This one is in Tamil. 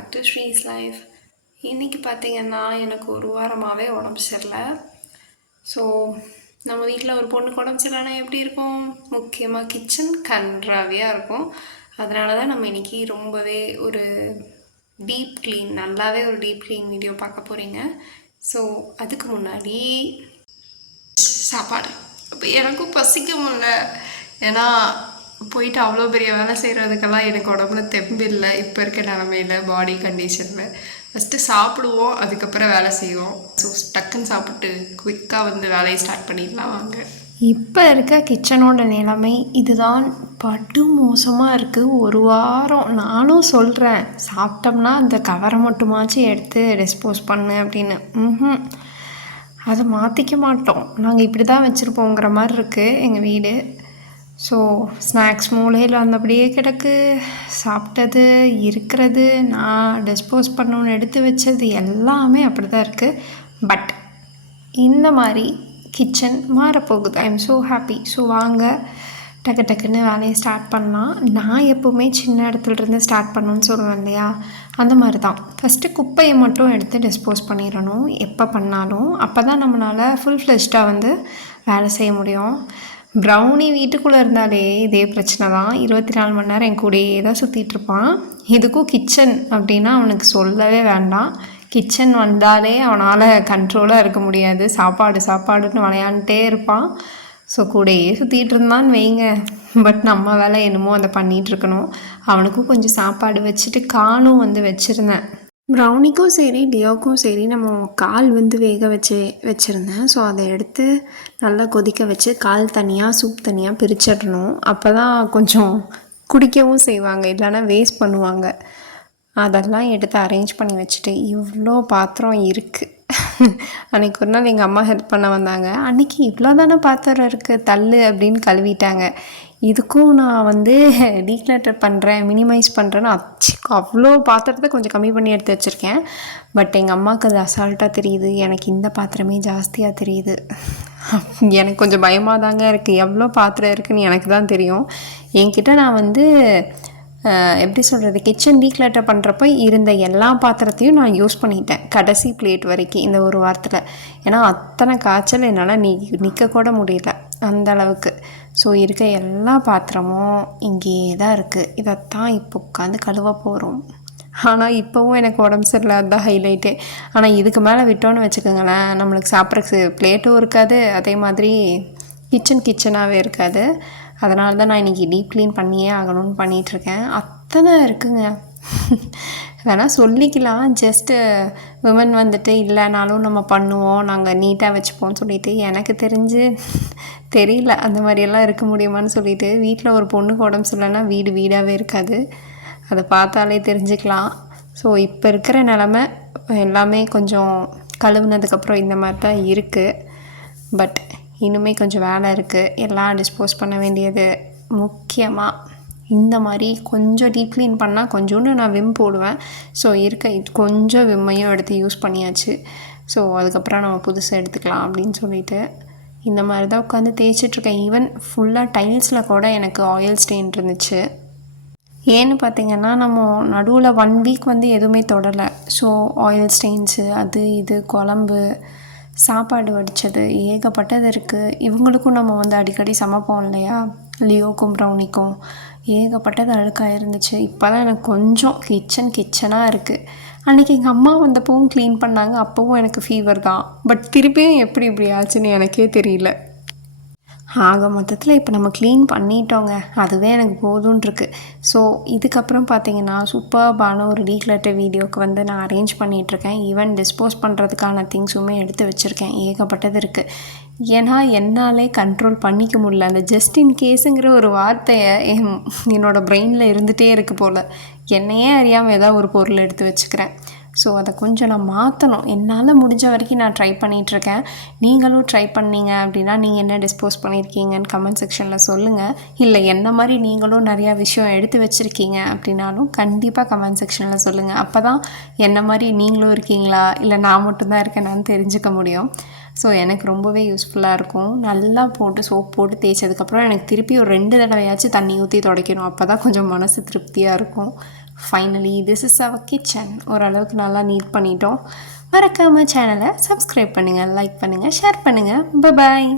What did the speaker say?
Back to ஸ்ரீஸ் life. இன்றைக்கி பார்த்திங்கன்னா எனக்கு ஒரு வாரமாகவே உடம்பு சரியில்லை. ஸோ நம்ம வீட்டில் ஒரு பொண்ணுக்கு உடம்பு சரியில்லைனா எப்படி இருக்கும்? முக்கியமாக கிச்சன் கன்றாவியாக இருக்கும். அதனால தான் நம்ம இன்றைக்கி ரொம்பவே ஒரு நல்லாவே ஒரு டீப் க்ளீன் வீடியோ பார்க்க போகிறீங்க. ஸோ அதுக்கு முன்னாடி சாப்பாடு. இப்போ எனக்கும் பசிக்க முடியல, ஏன்னா போயிட்டு அவ்வளோ பெரிய வேலை செய்கிறதுக்கெல்லாம் எனக்கு உடம்புல தெம்பு இல்லை இப்போ இருக்க நிலமையில், பாடி கண்டிஷனில். ஃபஸ்ட்டு சாப்பிடுவோம், அதுக்கப்புறம் வேலை செய்வோம். ஸோ டக்குன்னு சாப்பிட்டு குயிக்காக வேலையை ஸ்டார்ட் பண்ணிடலாம் வாங்க. இப்போ இருக்க கிச்சனோட நிலைமை இதுதான், படு மோசமாக இருக்குது. ஒரு வாரம் நானும் சொல்கிறேன், சாப்பிட்டோம்னா அந்த கவரை மட்டுமாச்சும் எடுத்து டிஸ்போஸ் பண்ணு அப்படின்னு. அதை மாற்றிக்க மாட்டோம், நாங்கள் இப்படி தான் வச்சுருப்போங்கிற மாதிரி இருக்குது எங்கள் வீடு. ஸோ ஸ்நாக்ஸ் மூலையில் வந்தபடியே கிடக்கு, சாப்பிட்டது இருக்கிறது, நான் டிஸ்போஸ் பண்ணணுன்னு எடுத்து வச்சது எல்லாமே அப்படி தான் இருக்குது. பட் இந்த மாதிரி கிச்சன் மாறப்போகுது. I am so happy. So வாங்க டக்கு டக்குன்னு வேலையை ஸ்டார்ட் பண்ணலாம். நான் எப்போவுமே சின்ன இடத்துலேருந்து ஸ்டார்ட் பண்ணணுன்னு சொல்லுவேன் இல்லையா, அந்த மாதிரி தான். ஃபஸ்ட்டு குப்பையை மட்டும் எடுத்து டிஸ்போஸ் பண்ணிடணும் எப்போ பண்ணாலும். அப்போ தான் நம்மளால் ஃபுல் ஃப்ளெஷ்டாக வேலை செய்ய முடியும். ப்ரௌனி வீட்டுக்குள்ளே இருந்தாலே இதே பிரச்சனை தான். 24 மணி நேரம் என் கூடயே தான் சுற்றிட்டுருப்பான். இதுக்கும் கிச்சன் அப்படின்னா அவனுக்கு சொல்லவே வேண்டாம். கிச்சன் வந்தாலே அவனால் கண்ட்ரோலாக இருக்க முடியாது. சாப்பாடுன்னு விளையாண்டுட்டே இருப்பான். ஸோ கூடையே சுற்றிட்டு இருந்தான்னு வைங்க. பட் நம்ம வேலை என்னமோ அதை பண்ணிகிட்ருக்கணும். அவனுக்கும் கொஞ்சம் சாப்பாடு வச்சுட்டு காலும் வச்சுருந்தேன். ப்ரௌனிக்கும் சரி லியோக்கும் சரி நம்ம கால் வேக வச்சுருந்தேன். ஸோ அதை எடுத்து நல்லா கொதிக்க வச்சு கால் தனியாக சூப் தனியாக பிரிச்சிடணும். அப்போ தான் கொஞ்சம் குடிக்கவும் செய்வாங்க, இல்லைன்னா வேஸ்ட் பண்ணுவாங்க. அதெல்லாம் எடுத்து அரேஞ்ச் பண்ணி வச்சுட்டு இவ்வளோ பாத்திரம் இருக்குது. அன்றைக்கி ஒரு நாள் எங்கள் அம்மா ஹெல்ப் பண்ண வந்தாங்க. அன்றைக்கி இவ்வளோ தானே பாத்திரம் இருக்குது, தள்ளு அப்படின்னு கழுவிட்டாங்க. இதுக்கும் நான் டீக்ளட்டர் பண்ணுறேன், மினிமைஸ் பண்ணுறேன்னு அவ்வளோ பாத்திரத்தை கொஞ்சம் கம்மி பண்ணி எடுத்து வச்சுருக்கேன். பட் எங்கள் அம்மாவுக்கு அது அசால்ட்டாக தெரியுது, எனக்கு இந்த பாத்திரமே ஜாஸ்தியாக தெரியுது. எனக்கு கொஞ்சம் பயமாக தாங்க இருக்குது. எவ்வளோ பாத்திரம் இருக்குதுன்னு எனக்கு தான் தெரியும். என்கிட்ட நான் எப்படி சொல்கிறது, கிச்சன் டீக்ளட்டர் பண்ணுறப்ப இருந்த எல்லா பாத்திரத்தையும் நான் யூஸ் பண்ணிட்டேன், கடைசி பிளேட் வரைக்கும் இந்த ஒரு வாரத்தில். ஏன்னா அத்தனை காய்ச்சல் என்னால் நிற்கக்கூட முடியல அந்த அளவுக்கு. ஸோ இருக்க எல்லா பாத்திரமும் இங்கேயே தான் இருக்குது. இதைத்தான் இப்போ உட்காந்து கழுவ போகிறோம். ஆனால் இப்போவும் எனக்கு உடம்பு சரியில்லை, அதுதான் ஹைலைட்டே. ஆனால் இதுக்கு மேலே விட்டோன்னு வச்சுக்கோங்களேன், நம்மளுக்கு சாப்பிட்றதுக்கு பிளேட்டும் இருக்காது, அதே மாதிரி கிச்சனாகவே இருக்காது. அதனால தான் நான் இன்றைக்கி டீப் க்ளீன் பண்ணியே ஆகணும்னு பண்ணிகிட்ருக்கேன். அத்தனை இருக்குங்க. வேணால் சொல்லிக்கலாம், ஜஸ்ட்டு விமன் இல்லைனாலும் நம்ம பண்ணுவோம், நாங்கள் நீட்டாக வச்சுப்போம்னு சொல்லிட்டு. எனக்கு தெரியல அந்த மாதிரியெல்லாம் இருக்க முடியுமான்னு சொல்லிட்டு. வீட்டில் ஒரு பொண்ணுக்கு உடம்பு சரியில்லைன்னா வீடாகவே இருக்காது, அதை பார்த்தாலே தெரிஞ்சுக்கலாம். ஸோ இப்போ இருக்கிற நிலமை எல்லாமே கொஞ்சம் கழுவுனதுக்கப்புறம் இந்த மாதிரி தான் இருக்குது. பட் இன்னுமே கொஞ்சம் வேலை இருக்குது, எல்லாம் டிஸ்போஸ் பண்ண வேண்டியது. முக்கியமாக இந்த மாதிரி கொஞ்சம் டீப் க்ளீன் பண்ணால் கொஞ்சோண்டு நான் விம் போடுவேன். ஸோ கொஞ்சம் விம்மையும் எடுத்து யூஸ் பண்ணியாச்சு. ஸோ அதுக்கப்புறம் நம்ம புதுசாக எடுத்துக்கலாம் அப்படின்னு சொல்லிட்டு இந்த மாதிரி தான் உட்காந்து தேய்ச்சிட்ருக்கேன். ஈவன் ஃபுல்லாக டைல்ஸில் கூட எனக்கு ஆயில் ஸ்டெயின் இருந்துச்சு. ஏன்னு பார்த்திங்கன்னா நம்ம நடுவில் 1 வீக் எதுவுமே தொடலை. ஸோ ஆயில் ஸ்டெயின்ஸு, அது இது, குழம்பு, சாப்பாடு வடித்தது, ஏகப்பட்டது இருக்குது. இவங்களுக்கும் நம்ம அடிக்கடி சமைப்போம் இல்லையா, லியோக்கும் ப்ரௌனிக்கும், ஏகப்பட்டது அழுக்காக இருந்துச்சு. இப்போ தான் எனக்கு கொஞ்சம் கிச்சனாக இருக்குது. அன்றைக்கி எங்கள் அம்மா வந்தப்பவும் க்ளீன் பண்ணாங்க, அப்போவும் எனக்கு ஃபீவர் தான். பட் திருப்பியும் இப்படி ஆச்சுன்னு எனக்கே தெரியல. ஆக மொத்தத்தில் இப்போ நம்ம க்ளீன் பண்ணிட்டோங்க, அதுவே எனக்கு போதும்ன்ருக்கு. ஸோ இதுக்கப்புறம் பார்த்திங்கன்னா சூப்பர்பான ஒரு டீக்ளட்டர் வீடியோவுக்கு நான் அரேஞ்ச் பண்ணிகிட்ருக்கேன். ஈவன் டிஸ்போஸ் பண்ணுறதுக்கான திங்ஸுமே எடுத்து வச்சுருக்கேன், ஏகப்பட்டது இருக்குது. ஏன்னா என்னாலே கண்ட்ரோல் பண்ணிக்க முடியல. அந்த ஜஸ்ட் இன் கேஸுங்கிற ஒரு வார்த்தையை என்னோடய பிரெயினில் இருந்துகிட்டே இருக்குது போல். என்னையே அறியாமல் ஏதாவது ஒரு பொருள் எடுத்து வச்சுக்கிறேன். ஸோ அதை கொஞ்சம் நான் மாற்றணும். என்னால் முடிஞ்ச வரைக்கும் நான் ட்ரை பண்ணிகிட்ருக்கேன். நீங்களும் ட்ரை பண்ணீங்க அப்படின்னா நீங்கள் என்ன டிஸ்போஸ் பண்ணியிருக்கீங்கன்னு கமெண்ட் செக்ஷனில் சொல்லுங்கள். இல்லை என்ன மாதிரி நீங்களும் நிறையா விஷயம் எடுத்து வச்சுருக்கீங்க அப்படின்னாலும் கண்டிப்பாக கமெண்ட் செக்ஷனில் சொல்லுங்கள். அப்போ தான் என்ன மாதிரி நீங்களும் இருக்கீங்களா இல்லை நான் மட்டும்தான் இருக்கேனான்னு தெரிஞ்சுக்க முடியும். ஸோ எனக்கு ரொம்பவே யூஸ்ஃபுல்லாக இருக்கும். நல்லா போட்டு சோப் போட்டு தேய்ச்சதுக்கப்புறம் எனக்கு திருப்பி ஒரு 2 தடவையாச்சும் தண்ணி ஊற்றி துடைக்கணும். அப்போ தான் கொஞ்சம் மனசு திருப்தியாக இருக்கும். Finally this is our kitchen. ஓரளவுக்கு நல்லா நீட் பண்ணிட்டோம். மறக்காமல் சேனலை சப்ஸ்கிரைப் பண்ணுங்கள், லைக் பண்ணுங்கள், ஷேர் பண்ணுங்கள். பாய்.